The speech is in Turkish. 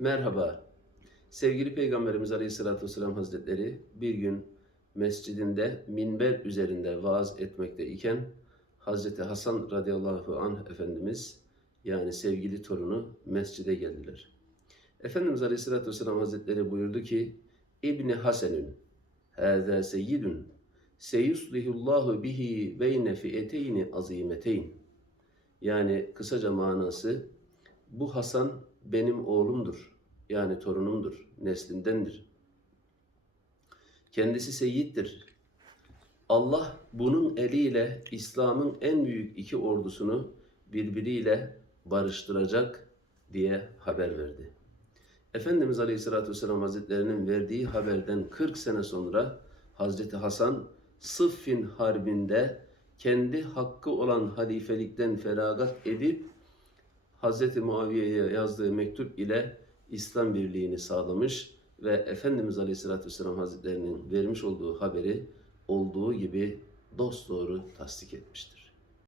Merhaba. Sevgili Peygamberimiz Aleyhisselatü Vesselam Hazretleri bir gün mescidinde minber üzerinde vaaz etmekte iken Hazreti Hasan radıyallahu anh Efendimiz yani sevgili torunu mescide geldiler. Efendimiz Aleyhisselatü Vesselam Hazretleri buyurdu ki İbni Hasenün Hâzâ seyyidun seyuslihullahu bihi beyne fi'eteyni azimeteyn yani kısaca manası bu Hasan benim oğlumdur. Yani torunumdur, neslindendir. Kendisi seyittir. Allah bunun eliyle İslam'ın en büyük iki ordusunu birbiriyle barıştıracak diye haber verdi. Efendimiz Aleyhisselatü Vesselam Hazretlerinin verdiği haberden 40 sene sonra Hazreti Hasan Sıffin Harbi'nde kendi hakkı olan halifelikten feragat edip Hz. Muaviye'ye yazdığı mektup ile İslam birliğini sağlamış ve Efendimiz Aleyhisselatü Vesselam Hazretlerinin vermiş olduğu haberi olduğu gibi dosdoğru tasdik etmiştir.